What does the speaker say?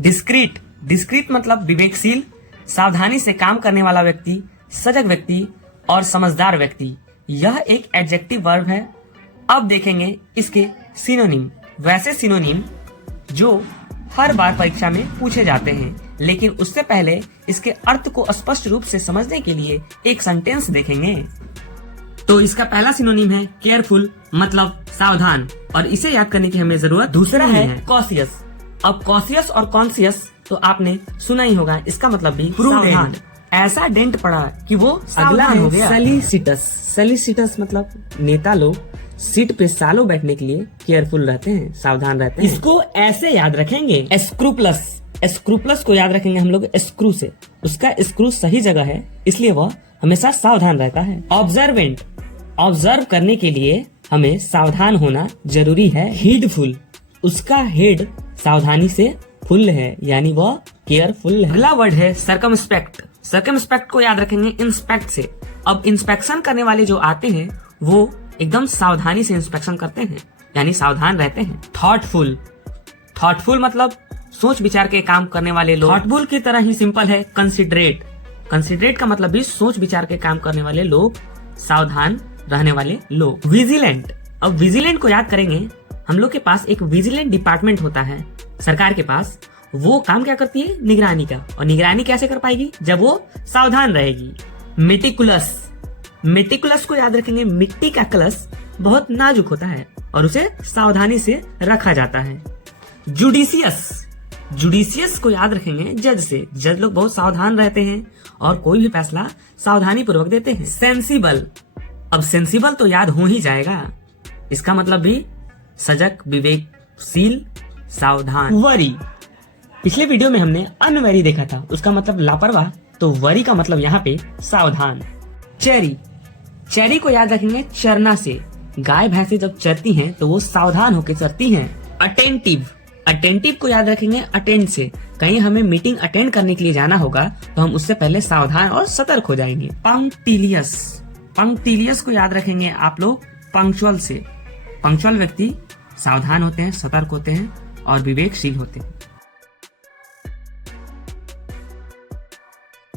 Discrete, discrete मतलब विवेकशील, सावधानी से काम करने वाला व्यक्ति, सजग व्यक्ति और समझदार व्यक्ति। यह एक एडजेक्टिव वर्ब है। अब देखेंगे इसके सिनोनिम। वैसे सिनोनिम जो हर बार परीक्षा में पूछे जाते हैं, लेकिन उससे पहले इसके अर्थ को स्पष्ट रूप से समझने के लिए एक सेंटेंस देखेंगे। तो इसका पहला सिनोनिम है केयरफुल, मतलब सावधान, और इसे याद करने की हमें जरूरत। दूसरा है कॉशियस। अब कॉशियस और कॉन्शियस तो आपने सुना ही होगा, इसका मतलब भी सावधान। ऐसा डेंट पड़ा कि वो अगला हो गया सैलिसिटस। सैलिसिटस मतलब नेता लोग सीट पे सालों बैठने के लिए केयरफुल रहते हैं, सावधान रहते हैं। इसको ऐसे याद रखेंगे स्क्रूपलस। स्क्रूपलस को याद रखेंगे हम लोग स्क्रू से। उसका स्क्रू सही जगह है, इसलिए वह हमेशा सावधान रहता है। ऑब्जर्वेंट, ऑब्जर्व करने के लिए हमें सावधान होना जरूरी है। हेडफुल, उसका हेड सावधानी से फुल है, यानी वह केयरफुल है। अगला वर्ड है सर्कमस्पेक्ट। सर्कमस्पेक्ट को याद रखेंगे इंस्पेक्ट से। अब इंस्पेक्शन करने वाले जो आते हैं वो एकदम सावधानी से इंस्पेक्शन करते हैं, यानी सावधान रहते हैं। थॉटफुल, थॉटफुल मतलब सोच विचार के काम करने वाले लोग। थॉटफुल की तरह ही सिंपल है कंसिडरेट। कंसिडरेट का मतलब भी सोच विचार के काम करने वाले लोग, सावधान रहने वाले लोग। विजिलेंट, अब विजिलेंट को याद करेंगे। हम लोग के पास एक विजिलेंट डिपार्टमेंट होता है सरकार के पास। वो काम क्या करती है? निगरानी का। और निगरानी कैसे कर पाएगी? जब वो सावधान रहेगी। मेटिकुलस, मेटिकुलस को याद रखेंगे। मिट्टी का कलश बहुत नाजुक होता है और उसे सावधानी से रखा जाता है। जुडिशियस, जुडिशियस को याद रखेंगे जज से। जज लोग बहुत सावधान रहते हैं और कोई भी फैसला सावधानी पूर्वक देते हैं। सेंसिबल, अब सेंसिबल तो याद हो ही जाएगा, इसका मतलब भी सजग, विवेकशील, सावधान। वरी, पिछले वीडियो में हमने अनवरी देखा था, उसका मतलब लापरवाह, तो वरी का मतलब यहाँ पे सावधान। चेरी, चेरी को याद रखेंगे चरना से। गाय भैंसे जब चरती हैं तो वो सावधान होकर चरती हैं। अटेंटिव, अटेंटिव को याद रखेंगे अटेंड से। कहीं हमें मीटिंग अटेंड करने के लिए जाना होगा तो हम उससे पहले सावधान और सतर्क हो जाएंगे। पंक्टिलियस, पंक्टिलियस को याद रखेंगे आप लोग पंक्चुअल से। पंक्चुअल व्यक्ति सावधान होते हैं, सतर्क होते हैं और विवेकशील होते हैं।